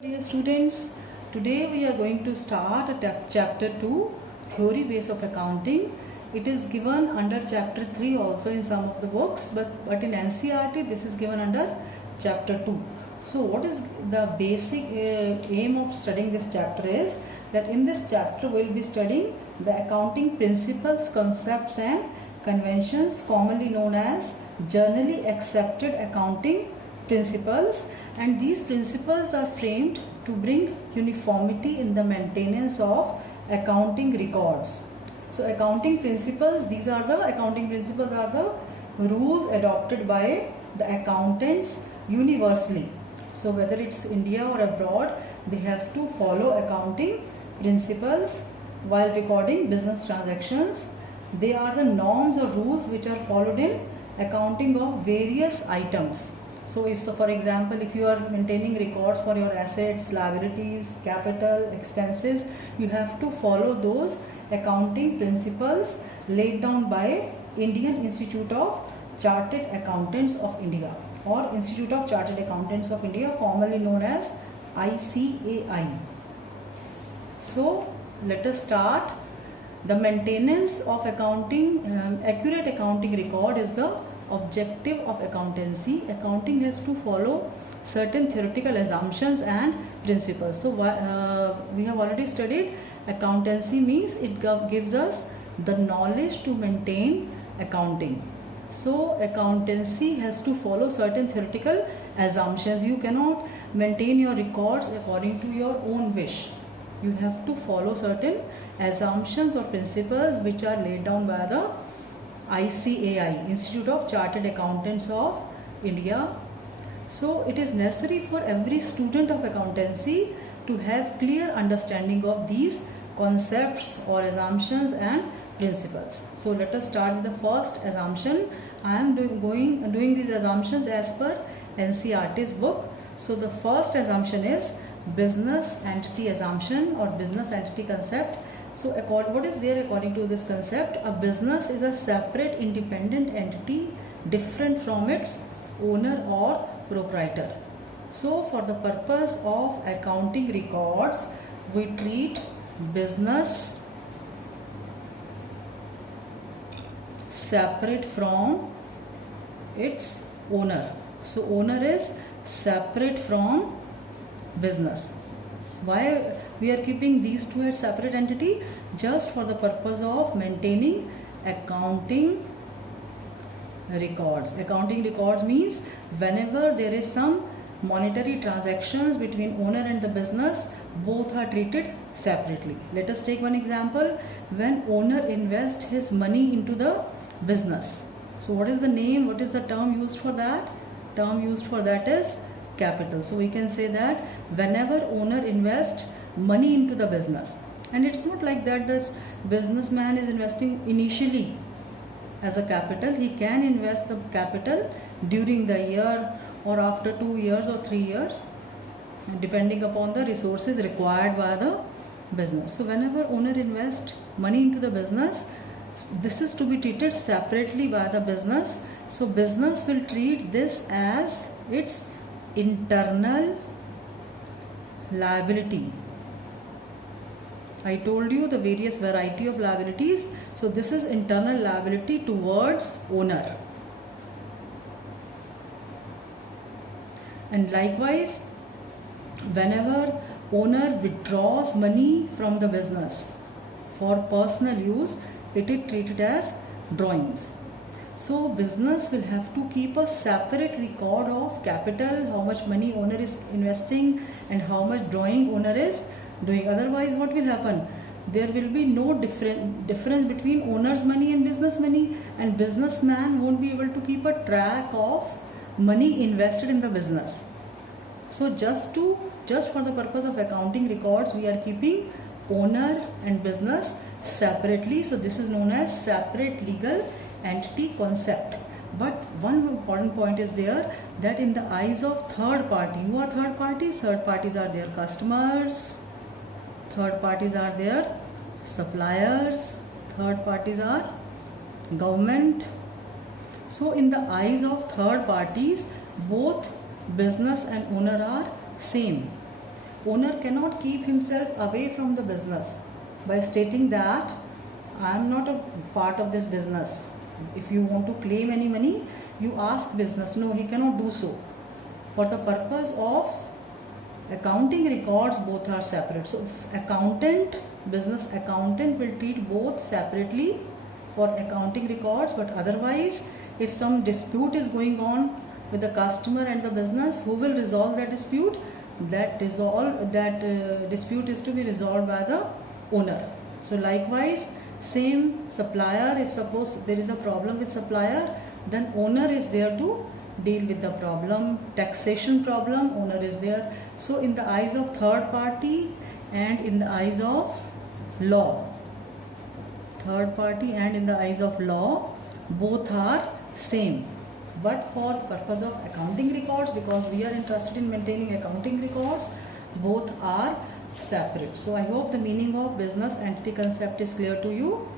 Dear students, today we are going to start chapter 2, theory base of accounting. It is given under chapter 3 also in some of the books, but in NCERT this is given under chapter 2. So what is the basic aim of studying this chapter is that in this chapter we will be studying the accounting principles, concepts and conventions commonly known as generally accepted accounting principles, and these principles are framed to bring uniformity in the maintenance of accounting records. So accounting principles, these are the accounting principles are the rules adopted by the accountants universally. So whether it's India or abroad, they have to follow accounting principles while recording business transactions. They are the norms or rules which are followed in accounting of various items. So for example, if you are maintaining records for your assets, liabilities, capital, expenses, you have to follow those accounting principles laid down by Indian Institute of Chartered Accountants of India or Institute of Chartered Accountants of India, commonly known as ICAI. So let us start. The maintenance of accounting, accurate accounting record is the objective of accountancy. Accounting has to follow certain theoretical assumptions and principles. So we have already studied accountancy means it gives us the knowledge to maintain accounting. So accountancy has to follow certain theoretical assumptions. You cannot maintain your records according to your own wish. You have to follow certain assumptions or principles which are laid down by the ICAI, Institute of Chartered Accountants of India. So it is necessary for every student of accountancy to have clear understanding of these concepts or assumptions and principles. So let us start with the first assumption. I am doing these assumptions as per NCERT's book. So the first assumption is business entity assumption or business entity concept. So what is there according to this concept? A business is a separate independent entity different from its owner or proprietor. So for the purpose of accounting records, we treat business separate from its owner. So owner is separate from business. Why we are keeping these two as separate entity? Just for the purpose of maintaining accounting records. Accounting records means whenever there is some monetary transactions between owner and the business, both are treated separately. Let us take one example. When owner invests his money into the business, so what is the name, what is the term used for that? Term used for that is capital. So we can say that whenever owner invests money into the business, and it's not like that the businessman is investing initially as a capital, he can invest the capital during the year or after 2 years or 3 years depending upon the resources required by the business. So whenever owner invests money into the business, this is to be treated separately by the business. So business will treat this as its internal liability. I told you the various variety of liabilities. So this is internal liability towards owner. And likewise, whenever owner withdraws money from the business for personal use, it is treated as drawings. So business will have to keep a separate record of capital, how much money owner is investing and how much drawing owner is doing. Otherwise what will happen? There will be no difference between owner's money and business money, and businessman won't be able to keep a track of money invested in the business. So just for the purpose of accounting records, we are keeping owner and business separately. So this is known as separate legal entity concept. But one important point is there, that in the eyes of third party, who are third parties? Third parties are their customers, third parties are their suppliers, third parties are government. So in the eyes of third parties, both business and owner are same. owner cannot keep himself away from the business by stating that I am not a part of this business. If you want to claim any money, you ask business. No, he cannot do so. For the purpose of accounting records, both are separate. So business accountant will treat both separately for accounting records, but otherwise if some dispute is going on with the customer and the business, who will resolve that dispute? That dispute is to be resolved by the owner. So likewise, same supplier, if suppose there is a problem with supplier, then owner is there to deal with the problem. Taxation problem, owner is there. So in the eyes of third party and in the eyes of law, both are same. But for purpose of accounting records, because we are interested in maintaining accounting records, both are separate. So I hope the meaning of business entity concept is clear to you.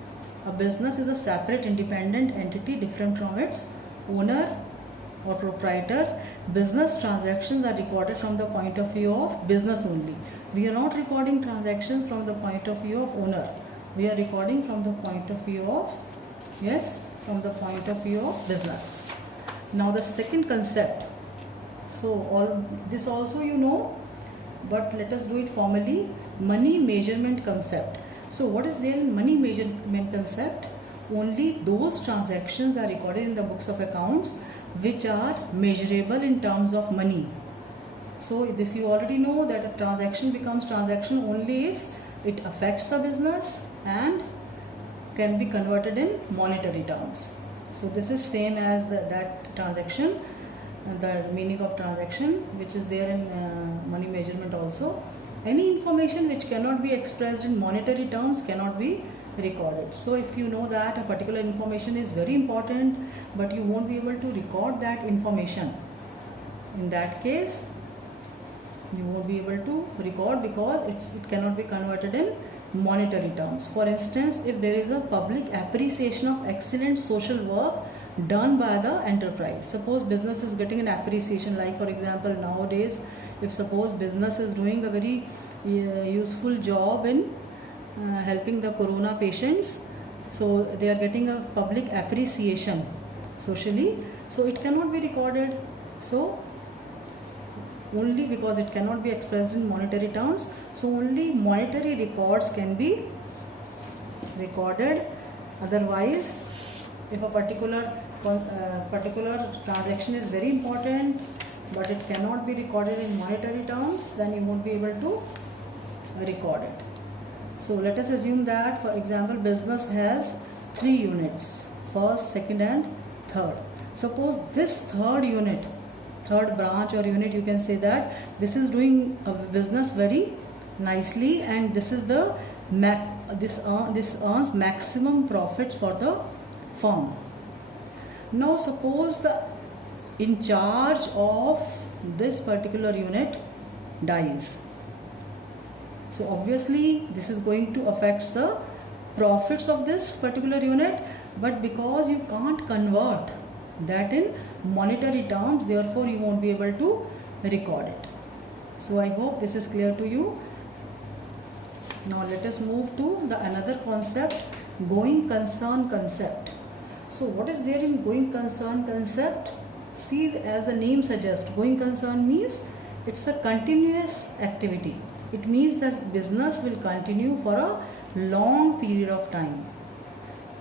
A business is a separate independent entity different from its owner or proprietor. Business transactions are recorded from the point of view of business only. We are not recording transactions from the point of view of owner. We are recording from the point of view of business. Now the second concept. So all this also you know, but let us do it formally. Money measurement concept. So what is there in money measurement concept? Only those transactions are recorded in the books of accounts which are measurable in terms of money. So this you already know, that a transaction becomes transaction only if it affects the business and can be converted in monetary terms. So this is same as that transaction, the meaning of transaction which is there in money measurement also. Any information which cannot be expressed in monetary terms cannot be recorded. So if you know that a particular information is very important but you won't be able to record that information, in that case you won't be able to record because it cannot be converted in monetary terms. For instance, if there is a public appreciation of excellent social work done by the enterprise, suppose business is getting an appreciation, like for example nowadays if suppose business is doing a very useful job in helping the corona patients, so they are getting a public appreciation socially, so it cannot be recorded. So only because it cannot be expressed in monetary terms, so only monetary records can be recorded. Otherwise, if a particular transaction is very important but it cannot be recorded in monetary terms, then you won't be able to record it. So let us assume that, for example, business has 3 units, first, second and third. Suppose this third branch or unit, you can say that this is doing a business very nicely and this is the this earns maximum profits for the firm. Now suppose the in charge of this particular unit dies. So obviously this is going to affect the profits of this particular unit, but because you can't convert that in monetary terms, therefore you won't be able to record it. So I hope this is clear to you. Now let us move to another concept, going concern concept. So what is there in going concern concept? See, as the name suggests, going concern means it's a continuous activity. It means that business will continue for a long period of time.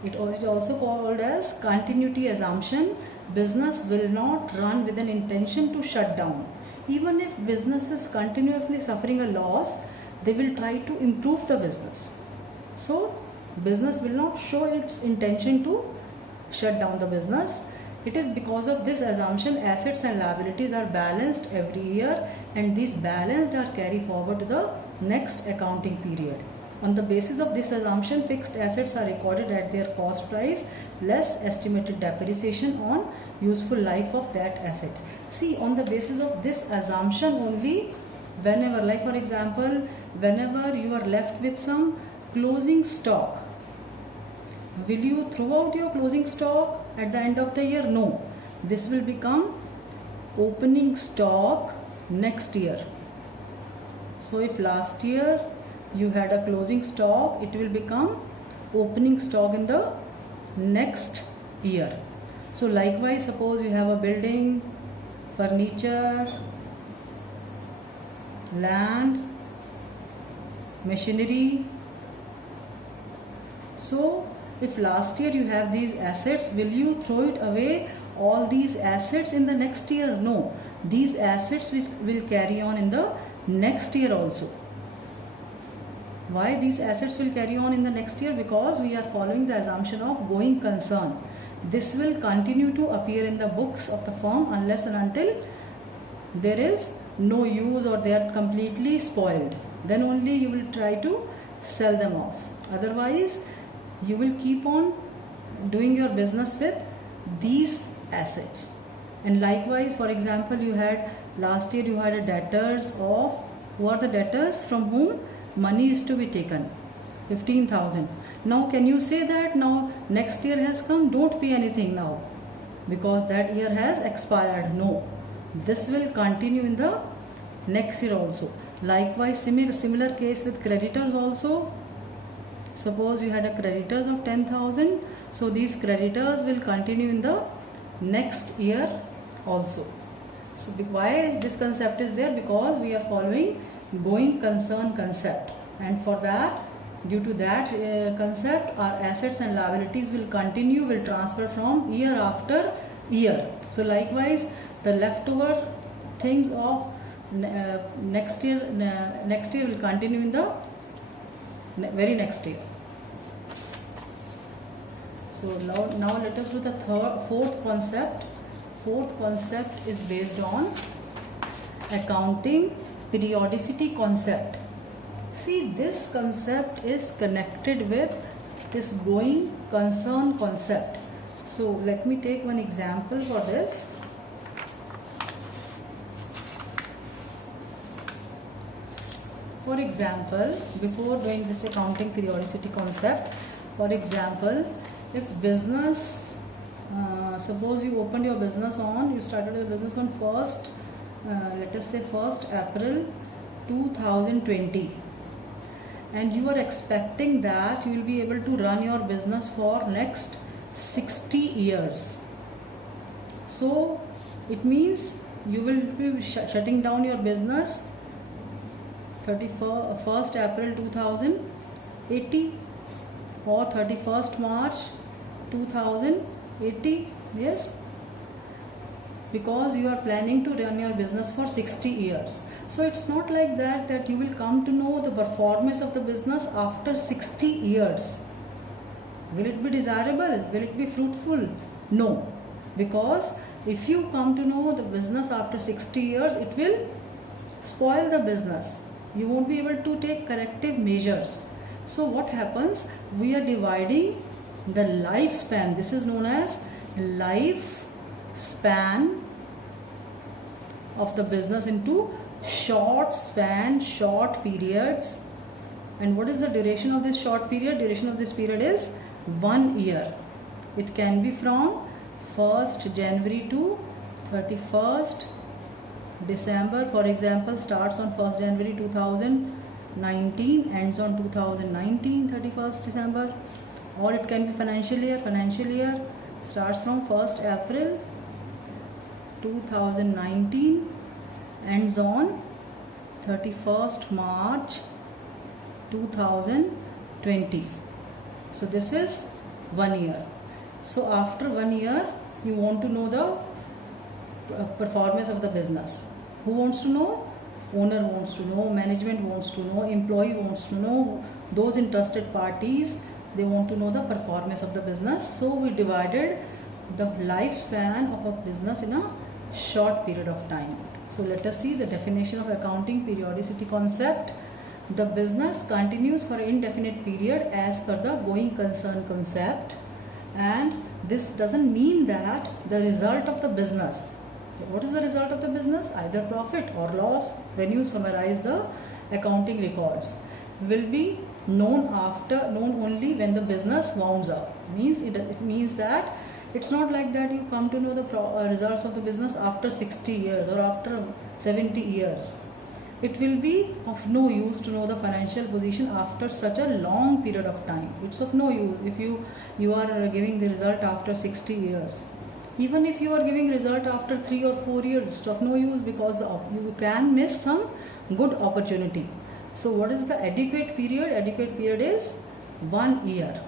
It is also called as continuity assumption. Business will not run with an intention to shut down. Even if business is continuously suffering a loss, they will try to improve the business. So business will not show its intention to shut down the business. It is because of this assumption assets and liabilities are balanced every year, and these balanced are carried forward to the next accounting period. On the basis of this assumption, fixed assets are recorded at their cost price less estimated depreciation on useful life of that asset. See, on the basis of this assumption only, whenever, like for example, whenever you are left with some closing stock, will you throw out your closing stock at the end of the year? No. This will become opening stock next year. So if last year you had a closing stock, it will become opening stock in the next year. So likewise, suppose you have a building, furniture, land, machinery. So if last year you have these assets, will you throw it away, all these assets, in the next year? No, these assets will carry on in the next year also. Why these assets will carry on in the next year? Because we are following the assumption of going concern. This will continue to appear in the books of the firm unless and until there is no use or they are completely spoiled. Then only you will try to sell them off. Otherwise, you will keep on doing your business with these assets. And likewise, for example, you had last year you had a debtors of, who are the debtors from whom money is to be taken, 15,000. Now can you say that now next year has come, don't pay anything now because that year has expired? No, this will continue in the next year also. Likewise, similar case with creditors also. Suppose you had a creditors of 10,000, so these creditors will continue in the next year also. So why this concept is there? Because we are following going concern concept, and for that, due to that concept, our assets and liabilities will continue, will transfer from year after year. So likewise, the leftover things of next year will continue in the very next year. So now let us do the fourth concept. Fourth concept is based on accounting periodicity concept. See, this concept is connected with this going concern concept. So let me take one example for this. For example, before doing this accounting periodicity concept, for example, if business, suppose you opened your business on, you started your business on let us say 1st April 2020, and you are expecting that you will be able to run your business for next 60 years. So it means you will be shutting down your business 1st April 2080 or 31st March 2080. Yes, because you are planning to run your business for 60 years. So it's not like that you will come to know the performance of the business after 60 years. Will it be desirable? Will it be fruitful? No, because if you come to know the business after 60 years, it will spoil the business. You won't be able to take corrective measures. So what happens? We are dividing the lifespan. This is known as lifespan of the business into short span, short periods. And what is the duration of this short period? Duration of this period is 1 year. It can be from 1st January to 31st December. For example, starts on 1st January 2019, ends on 2019 31st December. Or it can be financial year. Financial year starts from 1st April 2019, ends on 31st March 2020. So this is 1 year. So after 1 year, you want to know the performance of the business. Who wants to know? Owner wants to know, management wants to know, employee wants to know, those interested parties, they want to know the performance of the business. So we divided the lifespan of a business in a short period of time. So let us see the definition of accounting periodicity concept. The business continues for an indefinite period as per the going concern concept, and this doesn't mean that the result of the business, what is the result of the business? Either profit or loss, when you summarize the accounting records, will be known only when the business wounds up. It means that it's not like that you come to know the results of the business after 60 years or after 70 years. it will be of no use to know the financial position after such a long period of time. It's of no use if you are giving the result after 60 years. Even if you are giving result after 3 or 4 years, it's of no use because you can miss some good opportunity. So what is the adequate period? Adequate period is 1 year.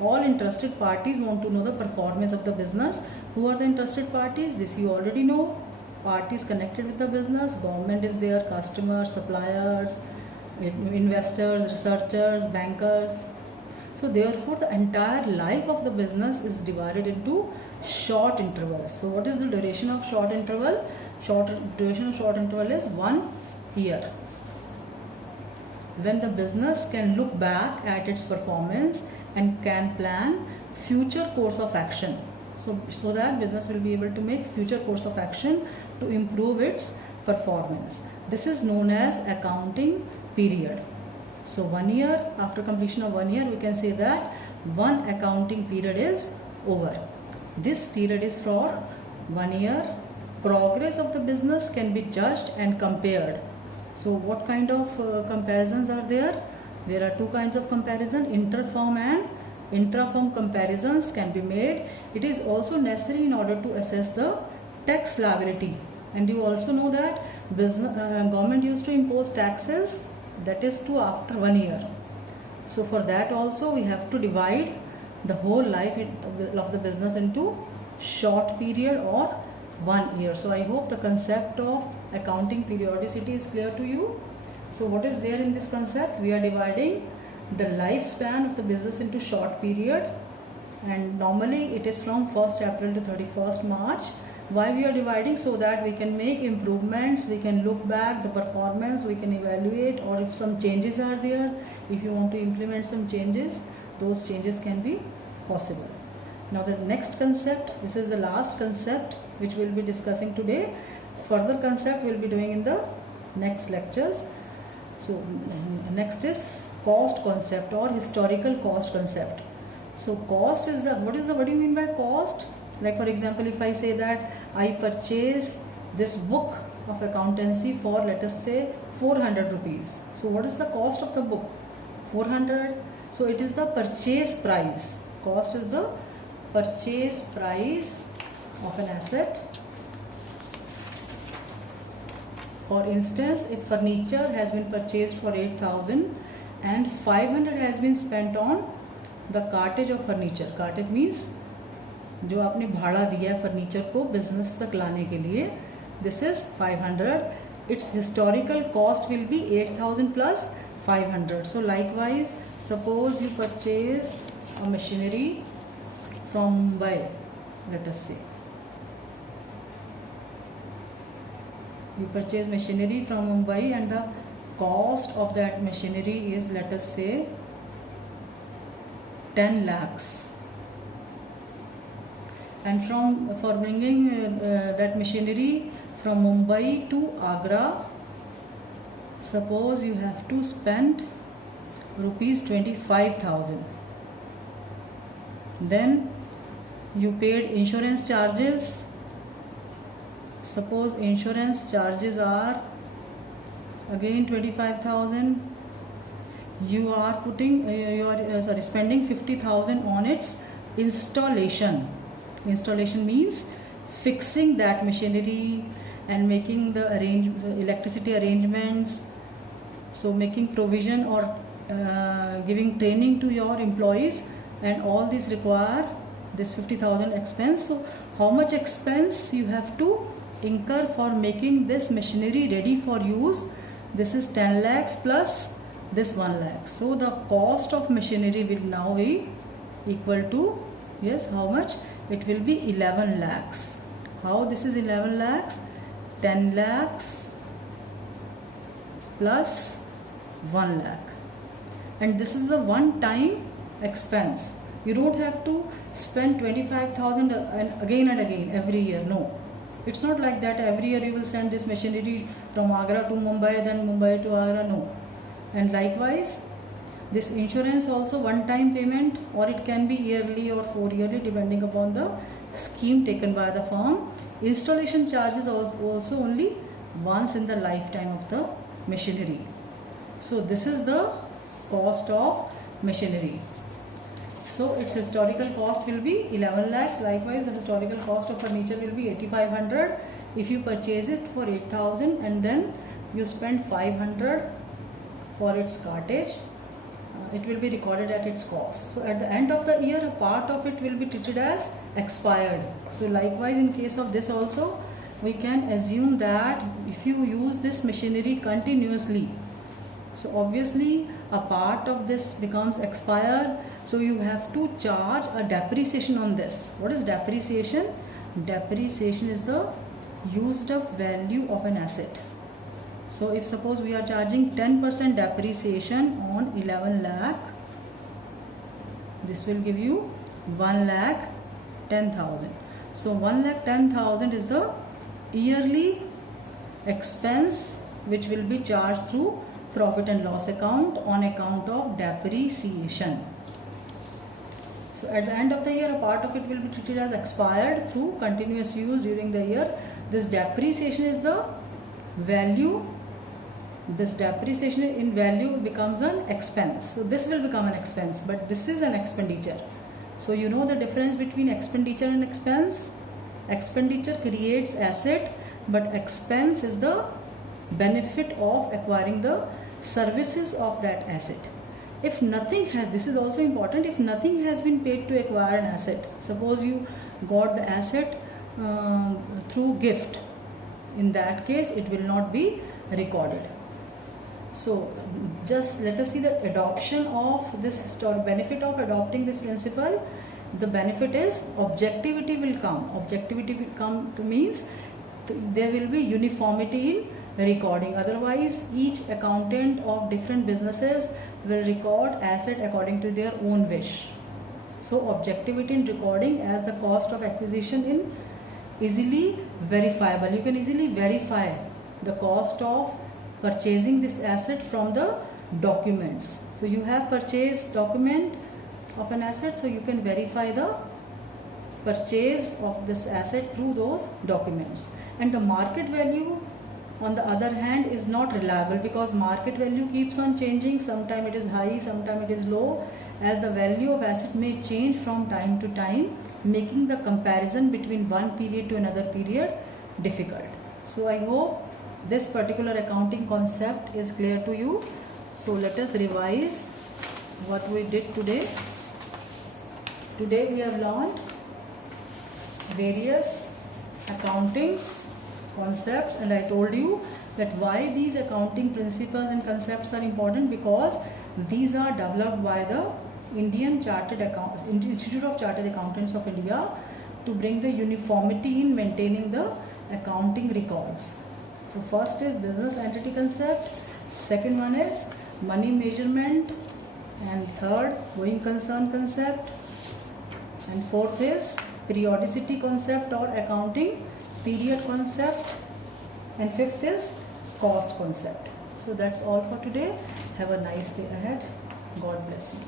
All interested parties want to know the performance of the business. Who are the interested parties? This you already know. Parties connected with the business, government is there, customers, suppliers, investors, researchers, bankers. So therefore the entire life of the business is divided into short intervals. So what is the duration of short interval? Duration of short interval is 1 year. When the business can look back at its performance and can plan future course of action. So that business will be able to make future course of action to improve its performance. This is known as accounting period. So 1 year, after completion of 1 year, we can say that one accounting period is over. This period is for 1 year. Progress of the business can be judged and compared. So what kind of comparisons are there? There are two kinds of comparison, interfirm and intra-firm comparisons can be made. It is also necessary in order to assess the tax liability. And you also know that government used to impose taxes, that is to after 1 year. So for that also we have to divide the whole life of the business into short period or 1 year. So I hope the concept of accounting periodicity is clear to you. So what is there in this concept? We are dividing the lifespan of the business into short period, and normally it is from 1st April to 31st March. Why we are dividing? So that we can make improvements, we can look back the performance, we can evaluate, or if some changes are there, if you want to implement some changes, those changes can be possible. Now the next concept, this is the last concept which we will be discussing today. Further concept we will be doing in the next lectures. So next is cost concept or historical cost concept. So cost is what do you mean by cost? Like for example, if I say that I purchase this book of accountancy for, let us say, 400 rupees. So what is the cost of the book? 400. So it is the purchase price. Cost is the purchase price of an asset. For instance, if furniture has been purchased for 8,000 and 500 has been spent on the cartage of furniture. Cartage means जो आपने भाड़ा दिया है furniture को business तक लाने के लिए, this is 500. Its historical cost will be 8,000 plus 500. So likewise, suppose you purchase a machinery from Mumbai, let us say. You purchase machinery from Mumbai and the cost of that machinery is, let us say, 10 lakhs. And for bringing that machinery from Mumbai to Agra, suppose you have to spend rupees 25,000. Then you paid insurance charges. Suppose insurance charges are again 25,000. You are putting spending 50,000 on its installation. Installation means fixing that machinery and making the electricity arrangements. So making provision or giving training to your employees, and all these require this 50,000 expense. So how much expense you have to incur for making this machinery ready for use? This is 10 lakhs plus this 1 lakh. So the cost of machinery will now be equal to, yes, how much? It will be 11 lakhs. How this is 11 lakhs? 10 lakhs plus 1 lakh. And this is the one time expense. You don't have to spend 25,000 again and again every year. No. It's not like that every year you will send this machinery from Agra to Mumbai, then Mumbai to Agra. No. And likewise, this insurance also one time payment, or it can be yearly or 4 yearly depending upon the scheme taken by the firm. Installation charges also only once in the lifetime of the machinery. So this is the cost of machinery. So its historical cost will be 11 lakhs. Likewise, the historical cost of furniture will be 8500. If you purchase it for 8000 and then you spend 500 for its cartage, it will be recorded at its cost. So at the end of the year, a part of it will be treated as expired. So likewise, in case of this also, we can assume that if you use this machinery continuously, so obviously a part of this becomes expired, so you have to charge a depreciation on this. What is depreciation? Depreciation is the used up value of an asset. So if suppose we are charging 10% depreciation on 11 lakh, this will give you 1,10,000. So 1,10,000 is the yearly expense which will be charged through profit and loss account on account of depreciation. So at the end of the year, a part of it will be treated as expired through continuous use during the year. This depreciation is the value. This depreciation in value becomes an expense. So this will become an expense, but this is an expenditure. So you know the difference between expenditure and expense. Expenditure creates asset, but expense is the benefit of acquiring the services of that asset. If nothing has, this is also important, if nothing has been paid to acquire an asset, suppose you got the asset through gift, in that case it will not be recorded. So just let us see the adoption of this historic benefit of adopting this principle. The benefit is objectivity will come. Objectivity will come to means there will be uniformity in recording. Otherwise, each accountant of different businesses will record asset according to their own wish. So objectivity in recording as the cost of acquisition in easily verifiable. You can easily verify the cost of purchasing this asset from the documents. So you have purchase document of an asset, so you can verify the purchase of this asset through those documents. And the market value on the other hand is not reliable, because market value keeps on changing. Sometime it is high, sometime it is low, as the value of asset may change from time to time, making the comparison between one period to another period difficult. So I hope this particular accounting concept is clear to you. So let us revise what we did today. Today we have learned various accounting concepts, and I told you that why these accounting principles and concepts are important, because these are developed by the Indian Chartered Accountants, Institute of Chartered Accountants of India, to bring the uniformity in maintaining the accounting records. So first is business entity concept, second one is money measurement, and third going concern concept, and fourth is periodicity concept or accounting period concept, and fifth is cost concept. So that's all for today. Have a nice day ahead. God bless you.